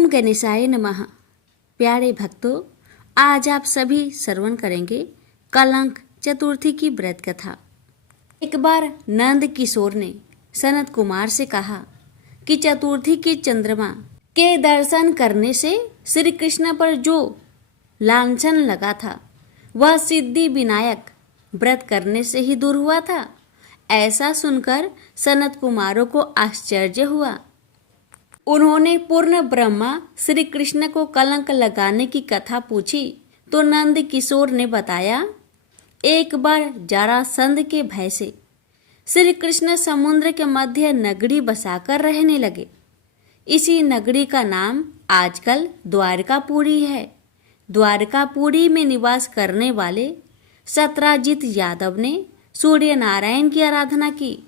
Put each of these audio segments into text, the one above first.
ओम गणेशाय नमः। प्यारे भक्तों, आज आप सभी श्रवण करेंगे कलंक चतुर्थी की व्रत कथा। एक बार नंद किशोर ने सनत कुमार से कहा कि चतुर्थी के चंद्रमा के दर्शन करने से श्री कृष्ण पर जो लांछन लगा था वह सिद्धि विनायक व्रत करने से ही दूर हुआ था। ऐसा सुनकर सनत कुमारों को आश्चर्य हुआ। उन्होंने पूर्ण ब्रह्मा श्री कृष्ण को कलंक लगाने की कथा पूछी तो नंद किशोर ने बताया, एक बार जरासंध के भय से श्री कृष्ण समुद्र के मध्य नगरी बसाकर रहने लगे। इसी नगरी का नाम आजकल द्वारकापुरी है। द्वारकापुरी में निवास करने वाले सत्राजित यादव ने सूर्य नारायण की आराधना की।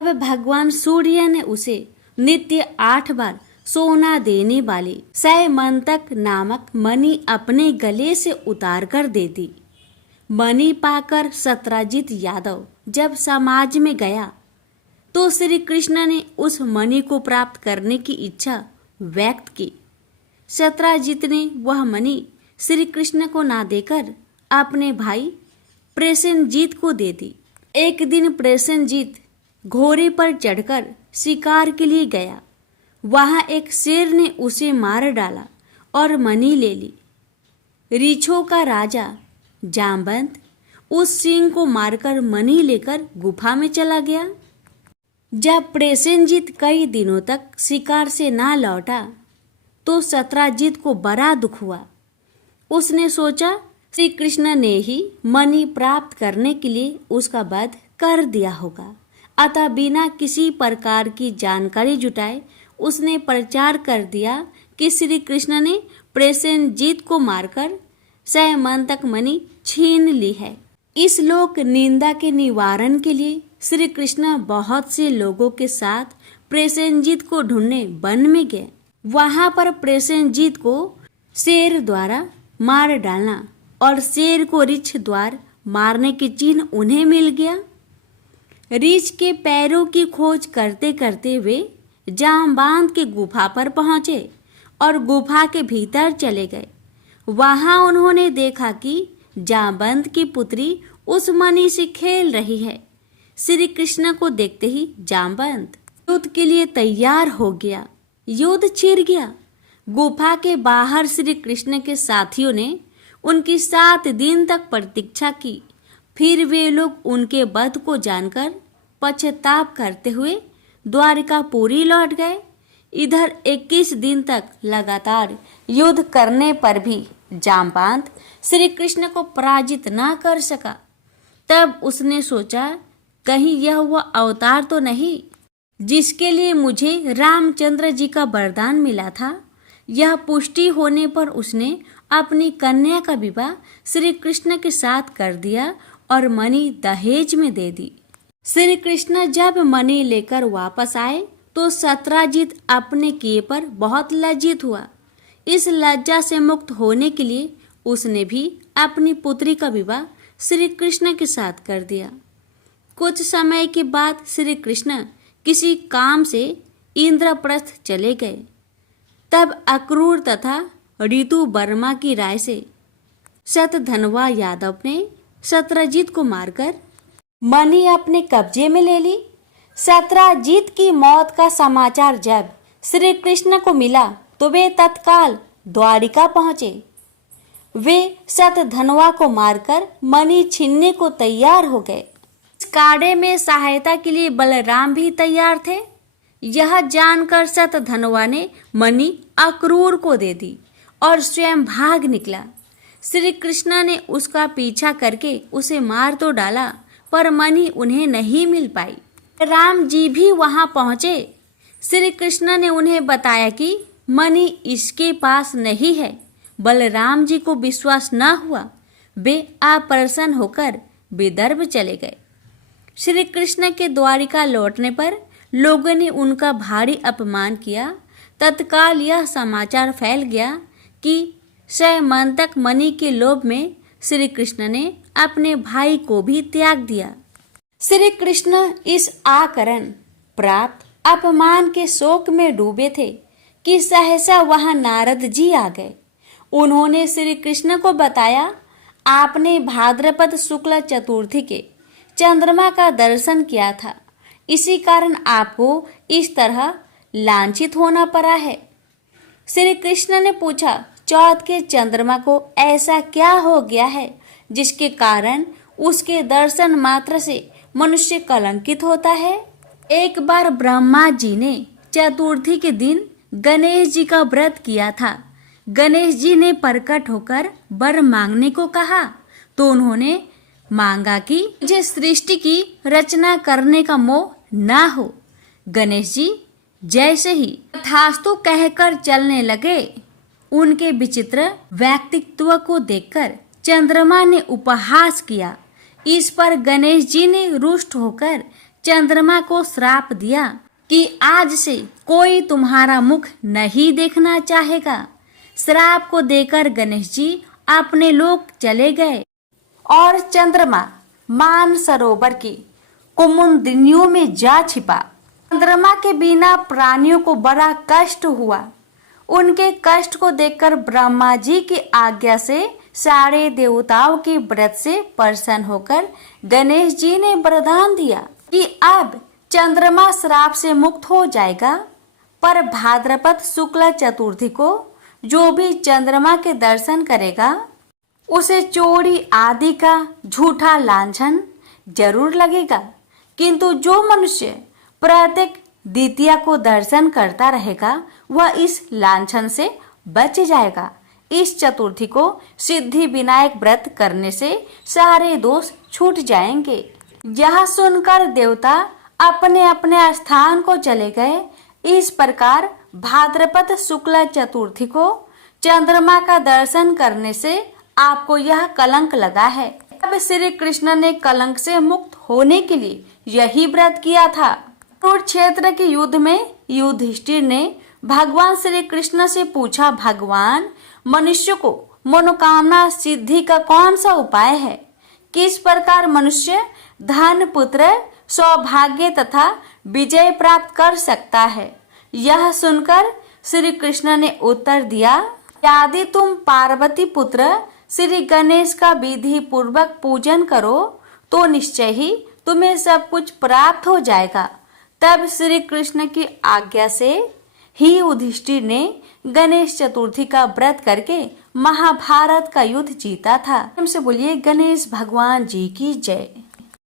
अब भगवान सूर्य ने उसे नित्य 8 बार सोना देने वाली सैमंतक नामक मणि अपने गले से उतार कर दे दी। मणि पाकर सत्राजित यादव जब समाज में गया तो श्री कृष्ण ने उस मणि को प्राप्त करने की इच्छा व्यक्त की। सत्राजित ने वह मणि श्री कृष्ण को ना देकर अपने भाई प्रसेनजीत को दे दी। एक दिन प्रसेनजीत घोड़े पर चढ़कर शिकार के लिए गया। वहां एक शेर ने उसे मार डाला और मणि ले ली। रीछों का राजा जामवंत उस सिंह को मारकर मणि लेकर गुफा में चला गया। जब प्रसेनजीत कई दिनों तक शिकार से ना लौटा तो सत्राजित को बड़ा दुख हुआ। उसने सोचा श्री कृष्ण ने ही मणि प्राप्त करने के लिए उसका वध कर दिया होगा। अतः बिना किसी प्रकार की जानकारी जुटाए उसने प्रचार कर दिया कि श्री कृष्ण ने प्रसेनजीत को मारकर सैमंतक मणि छीन ली है। इस लोक निंदा के निवारण के लिए श्री कृष्ण बहुत से लोगों के साथ प्रसेनजीत को ढूंढने वन में गए। वहां पर प्रसेनजीत को शेर द्वारा मार डालना और शेर को रीछ द्वार मारने के चिन्ह उन्हें मिल गया। रीछ के पैरों की खोज करते करते वे जामबांध के गुफा पर पहुंचे और गुफा के भीतर चले गए। वहां उन्होंने देखा कि जामबंद की पुत्री उस मणि से खेल रही है। श्री कृष्ण को देखते ही जामबंद युद्ध के लिए तैयार हो गया। युद्ध छिड़ गया। गुफा के बाहर श्री कृष्ण के साथियों ने उनकी 7 दिन तक प्रतीक्षा की। फिर वे लोग उनके वध को जानकर पश्चाताप करते हुए द्वारकापुरी लौट गए। इधर 21 दिन तक लगातार युद्ध करने पर भी जामवंत श्री कृष्ण को पराजित ना कर सका। तब उसने सोचा, कहीं यह वह अवतार तो नहीं जिसके लिए मुझे रामचंद्र जी का वरदान मिला था। यह पुष्टि होने पर उसने अपनी कन्या का विवाह श्री कृष्ण के साथ कर दिया और मणि दहेज में दे दी। श्री कृष्ण जब मणि लेकर वापस आए तो सत्राजित अपने किए पर बहुत लज्जित हुआ। इस लज्जा से मुक्त होने के लिए उसने भी अपनी पुत्री का विवाह श्री कृष्ण के साथ कर दिया। कुछ समय के बाद श्री कृष्ण किसी काम से इंद्रप्रस्थ चले गए। तब अक्रूर तथा ऋतु वर्मा की राय से शतधनवा यादव ने सत्राजित को मारकर मणि अपने कब्जे में ले ली। सत्राजित की मौत का समाचार जब श्री कृष्ण को मिला तो वे तत्काल द्वारिका पहुंचे। वे शतधनवा को मारकर मणि छीनने को तैयार हो गए। इस कार्य में सहायता के लिए बलराम भी तैयार थे। यह जानकर शतधनवा ने मणि अक्रूर को दे दी और स्वयं भाग निकला। श्री कृष्ण ने उसका पीछा करके उसे मार तो डाला पर मणि उन्हें नहीं मिल पाई। राम जी भी वहां पहुंचे। श्री कृष्ण ने उन्हें बताया कि मणि इसके पास नहीं है। बलराम जी को विश्वास न हुआ। वे अप्रसन्न होकर विदर्भ चले गए। श्री कृष्ण के द्वारिका लौटने पर लोगों ने उनका भारी अपमान किया। तत्काल यह समाचार फैल गया कि सैमंतक मणि के लोभ में श्री कृष्ण ने अपने भाई को भी त्याग दिया। श्री कृष्ण इस आकरण प्राप्त अपमान के शोक में डूबे थे कि सहसा वहां नारद जी आ गए। उन्होंने श्री कृष्ण को बताया, आपने भाद्रपद शुक्ल चतुर्थी के चंद्रमा का दर्शन किया था, इसी कारण आपको इस तरह लांछित होना पड़ा है। श्री कृष्ण ने पूछा, चौथ के चंद्रमा को ऐसा क्या हो गया है जिसके कारण उसके दर्शन मात्र से मनुष्य कलंकित होता है। एक बार ब्रह्मा जी ने चतुर्थी के दिन गणेश जी का व्रत किया था। गणेश जी ने प्रकट होकर वर मांगने को कहा तो उन्होंने मांगा कि मुझे सृष्टि की रचना करने का मोह ना हो। गणेश जी जैसे ही तथास्तु कहकर चलने लगे, उनके विचित्र व्यक्तित्व को देखकर चंद्रमा ने उपहास किया। इस पर गणेश जी ने रुष्ट होकर चंद्रमा को श्राप दिया कि आज से कोई तुम्हारा मुख नहीं देखना चाहेगा। श्राप को देकर गणेश जी अपने लोक चले गए और चंद्रमा मान सरोवर की कुमुदिनियों में जा छिपा। चंद्रमा के बिना प्राणियों को बड़ा कष्ट हुआ। उनके कष्ट को देखकर ब्रह्मा जी की आज्ञा से सारे देवताओं के व्रत से प्रसन्न होकर गणेश जी ने वरदान दिया कि अब चंद्रमा श्राप से मुक्त हो जाएगा। पर भाद्रपद शुक्ल चतुर्थी को जो भी चंद्रमा के दर्शन करेगा उसे चोरी आदि का झूठा लांछन जरूर लगेगा, किंतु जो मनुष्य प्रत्येक द्वितीया को दर्शन करता रहेगा वह इस लांछन से बच जाएगा। इस चतुर्थी को सिद्धि विनायक व्रत करने से सारे दोष छूट जाएंगे। यह सुनकर देवता अपने अपने स्थान को चले गए। इस प्रकार भाद्रपद शुक्ल चतुर्थी को चंद्रमा का दर्शन करने से आपको यह कलंक लगा है। अब श्री कृष्ण ने कलंक से मुक्त होने के लिए यही व्रत किया था। कुरुक्षेत्र के युद्ध में युधिष्ठिर ने भगवान श्री कृष्ण से पूछा, भगवान, मनुष्य को मनोकामना सिद्धि का कौन सा उपाय है? किस प्रकार मनुष्य धन, पुत्र, सौभाग्य तथा विजय प्राप्त कर सकता है? यह सुनकर श्री कृष्ण ने उत्तर दिया, यदि तुम पार्वती पुत्र श्री गणेश का विधि पूर्वक पूजन करो तो निश्चय ही तुम्हें सब कुछ प्राप्त हो जाएगा। तब श्री कृष्ण की आज्ञा से ही युधिष्ठिर ने गणेश चतुर्थी का व्रत करके महाभारत का युद्ध जीता था। हमसे बोलिए गणेश भगवान जी की जय।